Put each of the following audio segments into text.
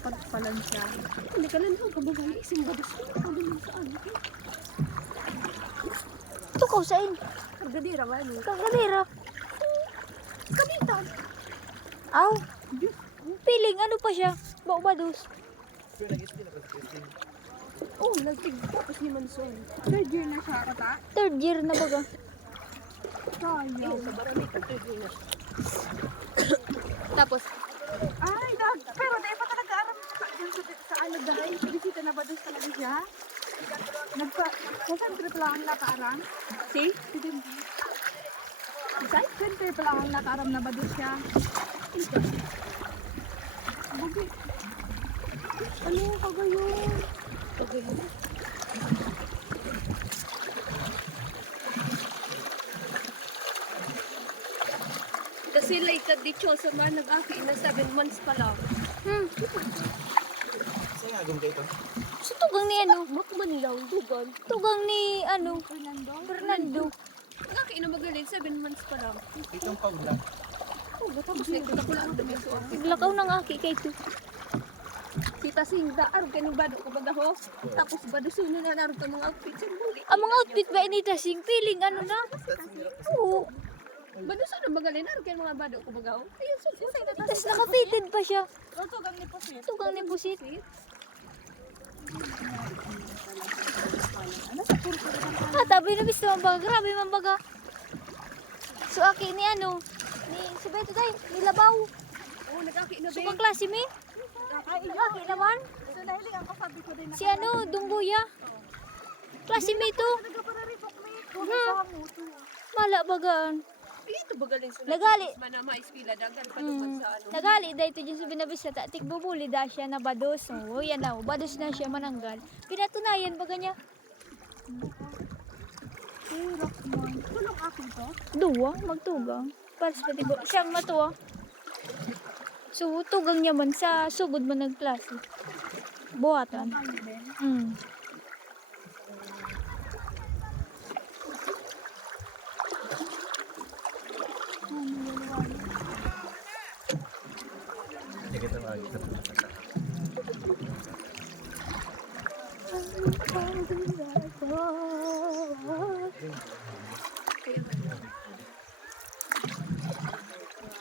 Nakakatapalan siya. Hindi ka lang daw, kabagay. Isang bagas ko. Kabagay sa ano. Ito ko saan? Kargadira nga ano. Kagadira. Kabitan. Aw. Piling, ano pa siya? Baubados. Oh, lagtig. Tapos ni Manson. Third year na siya kata. Third year na baga. Sayang. Sa barami ka, third year na siya. Tapos, ay, pero dahil pa talaga aram sa alagahay. Bisita na ba doon talaga siya? Saan trip lang ang nakaaram? Si? Saan trip lang ang nakaaram na ba doon siya? Bugi. Ano kagayon? Kagayon? Kasi like dichosa man nag-aki na 7 months pa lang. Saan agam kayo ito? Sa tugang ni ano? Makman lang, dugan. Tugang ni ano? Fernando. Nag-aki na magaling, 7 months pa lang. Itong paula. Oh, tapos nagtata ko lang ang dami so okay. Naglakaw ng aki kay to. Kita singda, araw ka ng bado ko bagaho. Tapos bado suno na naroon ka mga outfit sa muli. Ang mga outfit ba inita sing piling ano na? Oo. Bado suno magaling, naroon ka ng mga bado ko bagaho. Ayun, so usay na Tapos nakafitted pa siya. tugang ni Posit. Tugang ni Busit. Ah, tabi na bisto mambaga. Grabe mambaga. So aki ni ano? Ni Subeto tayo. Ni Labaw. Oh, nag-aki na So ba? kang klase mi? Aki naman. So nahiling ang kasabi ko din na. Si ano? Dungguya. Klase mi to. Nagkapararipok mo ito. Mala bagaan. Ito bagaling sulat. Nagali. Manama ispila dagan pa naman sa ano. Nagali dahil ito dyan sa binabisa ta. Tigbubuli da siya na bados. Oh, yan na. Bados na siya mananggal. Pinatunayan baga niya. Tulong akin to. Duwa, magtugang. Para sa tibo. Siyang matuwa. So, tugang niya man sa sugod man nagklase. Buhatan. Mm. Sige ito mga ito.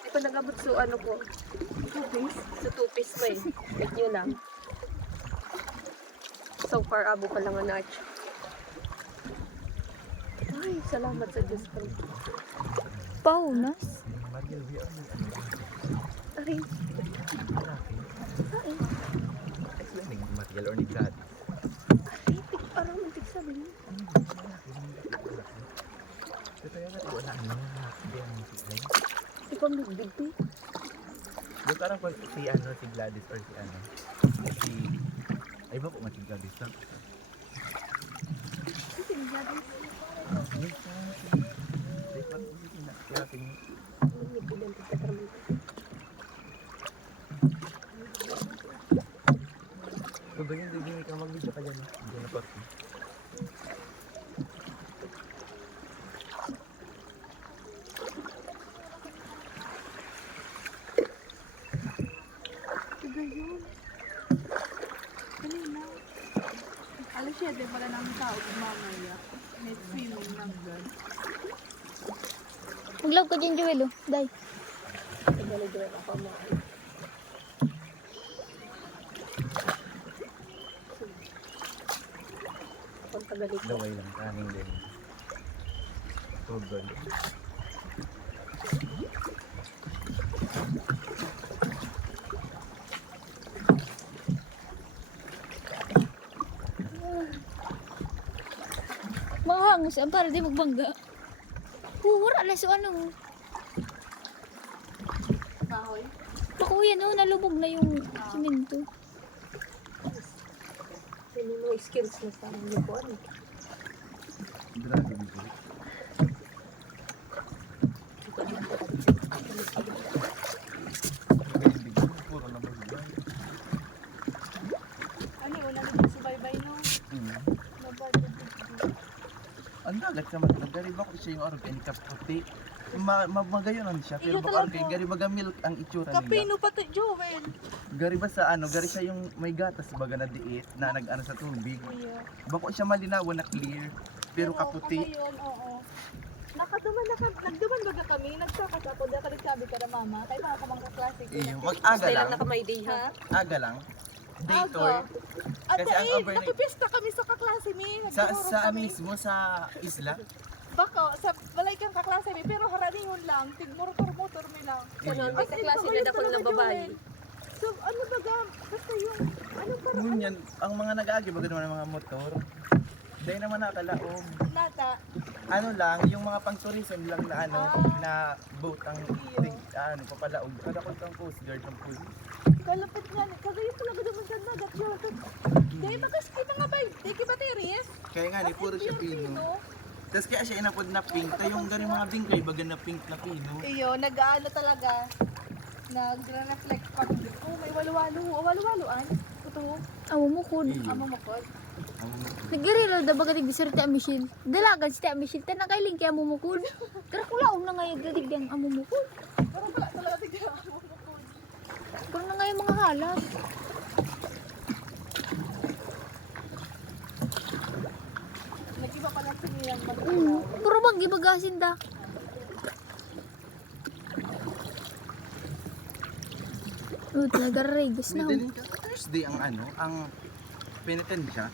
Ito nagabot so ano ko. Sa 2 piece pa eh. Wait nyo lang. So far, abo ka lang ang natch. Ay, salamat sa Diyos ko. Paunas. Ay, Explaining material or nigdad. ay, parang mantik sabi niya. Ito yan natin wala ano. Hindi ang music. Ikaw nagbig to eh. Doon parang pag si ano, si Gladys or si ano. Si... Ay ba po nga si Gladys lang? Kasi nagsabi, Yes, si... Ay parang ulit na. Kaya tingin. may bilang pagkatraman. So ganyan din ka mag-video ka dyan. Hindi na pa. Gayon. Kanina. Alas 7 pala ng tao kung mamaya. May swimming ng God. Maglaw ka dyan, Joel, oh. Day. Nagaligyan ako mo. Kung tagalit ko. Laway lang. Kaning din. Sobrang. Mga hangos, para di magbangga. Wala na so ano. Kahoy. Naku, yan oh, nalubog na yung simento. Yun yung mga skills na sa mga lukuan. Grabe dito. Puro naman yun. Ano, wala na din subaybay no? Nabad. Ang dagat ka man. Nagdarib ako siya yung araw. Any puti. Magayon siya, pero Iyo baka talaga. kay gari baga milk ang itsura nila. Kapino pa to, Joel. Gari ba sa ano, gari siya yung may gatas baga na diit na nag-ano sa tubig. Iyo. Bako siya malinawan na clear, pero kaputi. Ngayon, oo. Nagduman baga kami, nagsakas ako, dahil ka nagsabi ka na mama, tayo mga kamang kaklase ko. Iyo, mag-aga Stay lang lang. naka my day ha. Ha? Aga lang. Day tour. At Kasi ang overnight- nakipista kami sa kaklase mi. Sa Nagturo sa kami. mismo sa isla. Bako, sa balay kang kaklase mi, pero haraningon lang, tigmotor-motor mi lang. Kanon, may As in, kaklase kamayo na ako talaga, ng babae. Joel. So, ano baga, basta yung, ano parang Ngunyan, ang mga nag-aagi baga naman ang mga motor. Dahil naman nakalaom. nata, Ano lang, yung mga pang-tourism lang na ano, na boat ang ano, papalaog. Kada ko ang coast guard ng police. kalapit nga, kagayon talaga naman sa nagat yun. Dahil bagas kita nga ba, di ki bateries? Kaya nga, ni puro siya pino. Tapos kaya siya inapod na pink. Tayo yung gano'ng mga bingkay, baga na pink na pino. Iyo, nag-ano talaga, nagre-reflect pa. Oh, may walo-walo. O, walo-waloan. Ito, Amo mo kun. amo mo ko. Nagirilo da baga tigdisir ti Michelle. Dalagan si ti Michelle ta nakailing kay amo mo kun. Kara kulaom na ngayon gadig ang amo mo kun. Pero wala talaga tigyan amo mo ko. Kara na ngayon mga halas. Nag-iba pa lang siniyang mag Puro bang gibagasin da. Talaga regas May na. dalhin ka Thursday ang ano, ang penitensya.